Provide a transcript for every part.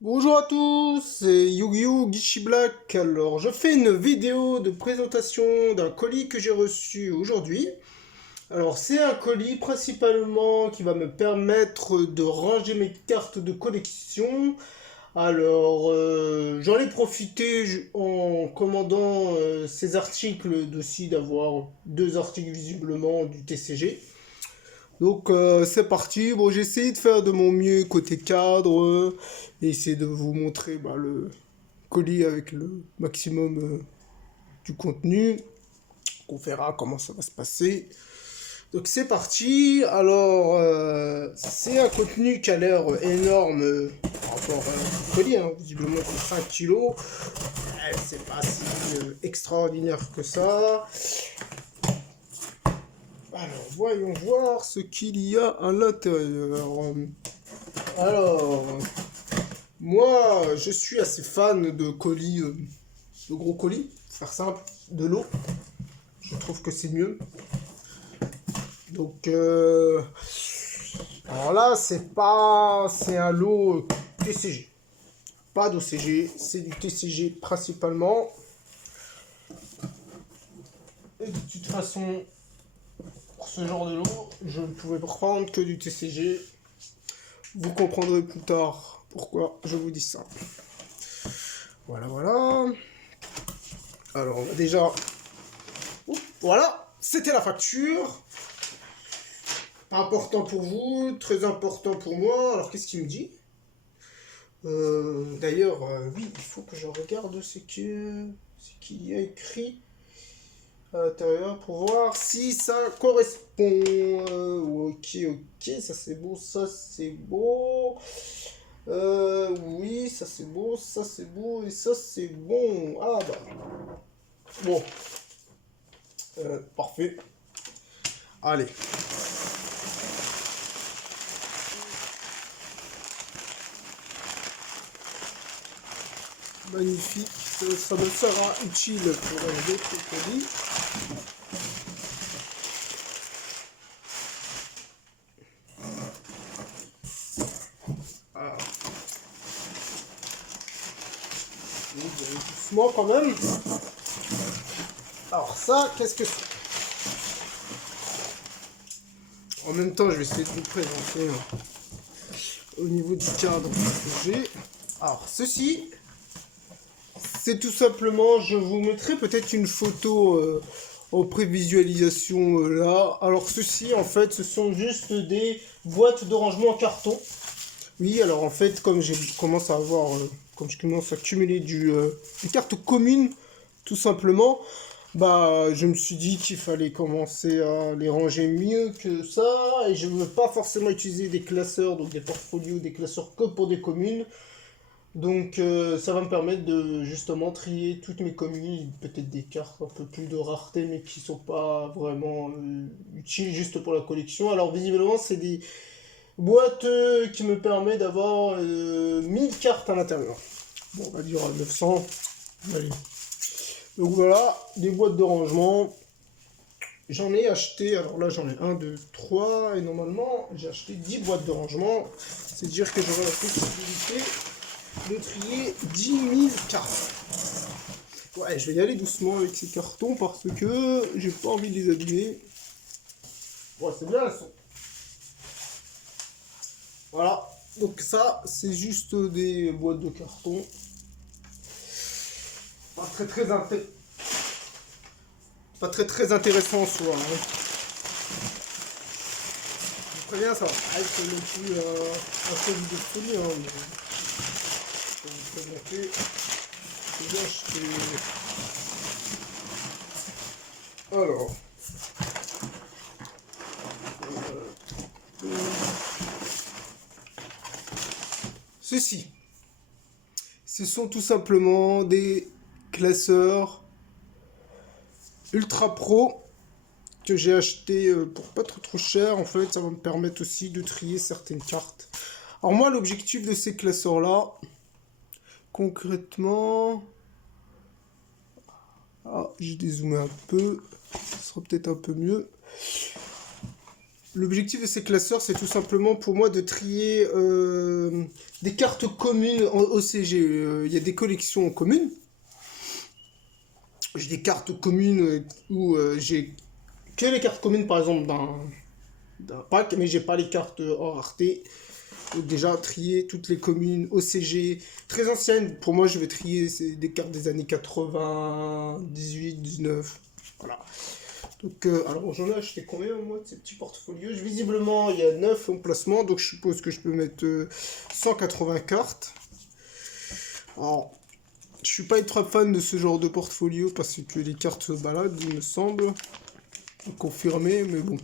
Bonjour à tous, c'est Yu-Gi-Oh! Gishi Black. Alors, je fais une vidéo de présentation d'un colis que j'ai reçu aujourd'hui. Alors, c'est un colis principalement qui va me permettre de ranger mes cartes de collection. Alors, j'en ai profité en commandant ces articles d'aussi d'avoir deux articles visiblement du TCG. Donc c'est parti. Bon, j'ai essayé de faire de mon mieux côté cadre et essayer de vous montrer le colis avec le maximum du contenu. On verra comment ça va se passer. Donc c'est parti. Alors c'est un contenu qui a l'air énorme par rapport au colis. Hein. Visiblement c'est 5 kilos. C'est pas si extraordinaire que ça. Alors voyons voir ce qu'il y a à l'intérieur. Alors, moi, je suis assez fan de colis, de gros colis, pour faire simple, de l'eau. Je trouve que c'est mieux. Donc, alors là, c'est un lot TCG. Pas d'OCG, c'est du TCG principalement. Et de toute façon, pour ce genre de lot, je ne pouvais prendre que du TCG. Vous comprendrez plus tard pourquoi je vous dis ça. Voilà, voilà. Alors, on a déjà... Oups, voilà, c'était la facture. Important pour vous, très important pour moi. Alors, qu'est-ce qu'il me dit? D'ailleurs, oui, il faut que je regarde ce qu'il y a écrit à l'intérieur pour voir si ça correspond. Ok, ok, ça c'est beau, ça c'est beau. Oui, ça c'est beau, ça c'est beau et ça c'est bon. Ah bah, bon, parfait. Allez. Magnifique, ça me sera utile pour d'autres colis. Ah. Doucement quand même. Alors ça, qu'est-ce que c'est? En même temps, je vais essayer de vous présenter au niveau du cadre que j'ai. Alors ceci, c'est tout simplement, je vous mettrai peut-être une photo en prévisualisation là. Alors ceci, en fait, ce sont juste des boîtes de rangement en carton. Oui, alors en fait, comme comme je commence à accumuler des cartes communes, tout simplement, bah, je me suis dit qu'il fallait commencer à les ranger mieux que ça, et je ne veux pas forcément utiliser des classeurs, donc des portfolios, des classeurs que pour des communes. Donc ça va me permettre de justement trier toutes mes communes, peut-être des cartes un peu plus de rareté, mais qui sont pas vraiment utiles juste pour la collection. Alors visiblement, c'est des boîte qui me permet d'avoir 1000 cartes à l'intérieur. Bon, on va dire 900. Allez. Donc voilà, des boîtes de rangement. J'en ai acheté, alors là j'en ai 1, 2, 3, et normalement j'ai acheté 10 boîtes de rangement. C'est dire que j'aurai la possibilité de trier 10 000 cartes. Ouais, je vais y aller doucement avec ces cartons parce que j'ai pas envie de les abîmer. Ouais, c'est bien, elles sont. Voilà, donc ça, c'est juste des boîtes de carton. Pas très intéressant en soi. Hein. Je vous préviens, ça va pas être non plus un colis de folie. Hein, mais je vais vous présenter ce que j'ai acheté. Alors, ceci, ce sont tout simplement des classeurs Ultra Pro que j'ai acheté pour pas trop cher. En fait, ça va me permettre aussi de trier certaines cartes. Alors moi, l'objectif de ces classeurs-là, concrètement... Ah, j'ai dézoomé un peu. Ce sera peut-être un peu mieux. L'objectif de ces classeurs, c'est tout simplement pour moi de trier des cartes communes en OCG. Il y a des collections communes. J'ai des cartes communes où j'ai que les cartes communes, par exemple, d'un pack, mais j'ai pas les cartes hors rareté. Donc déjà, trier toutes les communes OCG très anciennes. Pour moi, je vais trier des cartes des années 80, 18, 19. Voilà. Donc, alors j'en ai acheté combien moi de ces petits portfolios? Visiblement, il y a 9 emplacements, donc je suppose que je peux mettre 180 cartes. Alors, je suis pas ultra fan de ce genre de portfolio parce que les cartes se baladent, il me semble. Confirmé, mais bon.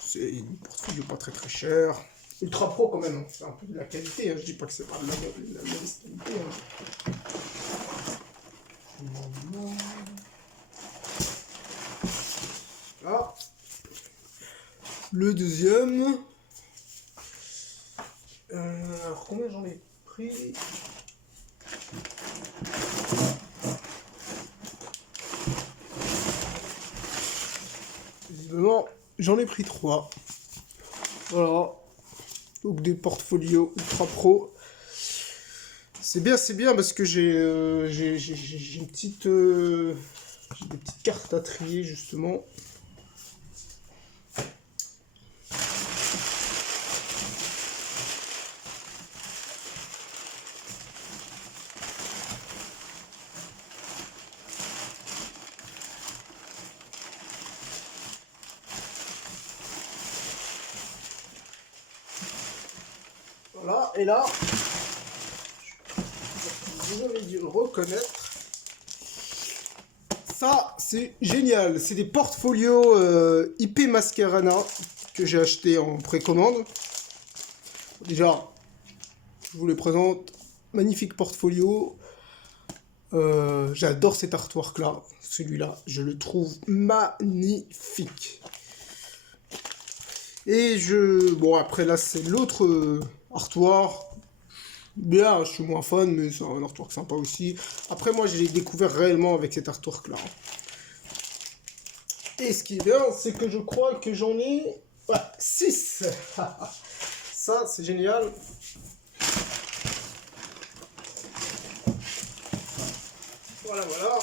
C'est un portfolio pas très très cher. Ultra pro quand même, hein. C'est un peu de la qualité, hein. Je dis pas que c'est pas de la mauvaise qualité. Hein. Ah. Le deuxième. Alors combien j'en ai pris? Visiblement, j'en ai pris 3. Voilà. Donc des portfolios ultra pro. C'est bien parce que j'ai une petite j'ai des petites cartes à trier justement. Voilà, et là, vous avez dû le reconnaître. Ça, c'est génial. C'est des portfolios IP Mascarana que j'ai acheté en précommande. Déjà, je vous les présente. Magnifique portfolio. J'adore cet artwork-là. Celui-là, je le trouve magnifique. Et bon, après là, c'est l'autre artwork. Bien, je suis moins fan, mais c'est un artwork sympa aussi. Après, moi, je l'ai découvert réellement avec cet artwork-là. Et ce qui est bien, c'est que je crois que j'en ai 6. Ça, c'est génial. Voilà, voilà.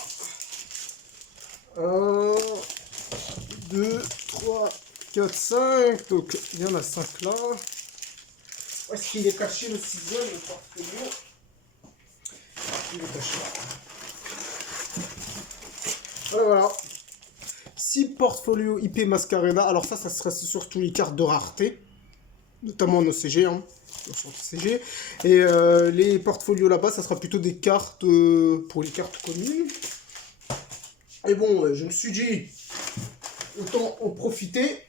1, 2, 3, 4, 5. Donc, il y en a 5 là. Où est-ce qu'il est caché le 6e, le portfolio? Il est caché là. Voilà, voilà. 6 portfolios IP Mascarena. Alors ça serait surtout les cartes de rareté. Notamment en OCG. Hein, sur OCG. Et les portfolios là-bas, ça sera plutôt des cartes pour les cartes communes. Et bon, je me suis dit, autant en profiter.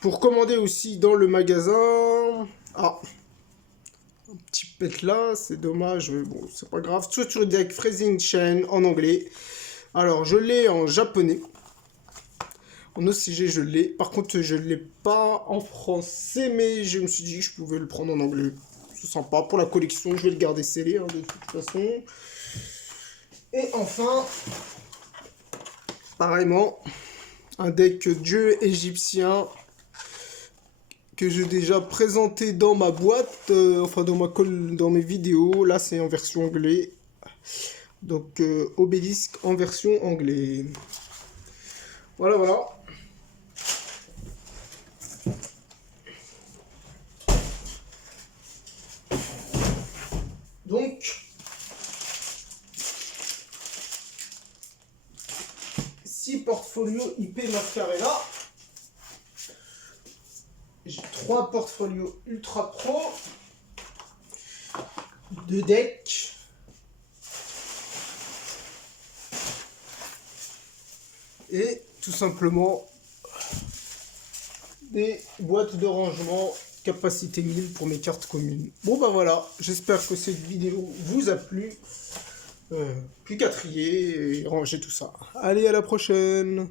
Pour commander aussi dans le magasin. Ah, un petit pet là, c'est dommage, mais bon, c'est pas grave. Structure Deck Freezing Chain en anglais. Alors, je l'ai en japonais. En OCG, je l'ai. Par contre, je l'ai pas en français, mais je me suis dit que je pouvais le prendre en anglais. C'est sympa. Pour la collection, je vais le garder scellé, hein, de toute façon. Et enfin, pareillement, un deck dieu égyptien que j'ai déjà présenté dans ma boîte, enfin dans mes vidéos. Là, c'est en version anglais. Donc, obélisque en version anglais. Voilà, voilà. Donc, 6 portfolios IP Mascarena. J'ai 3 portfolios ultra pro, 2 decks, et tout simplement des boîtes de rangement capacité 1000 pour mes cartes communes. Bon bah voilà, j'espère que cette vidéo vous a plu. Plus qu'à trier et ranger tout ça. Allez, à la prochaine!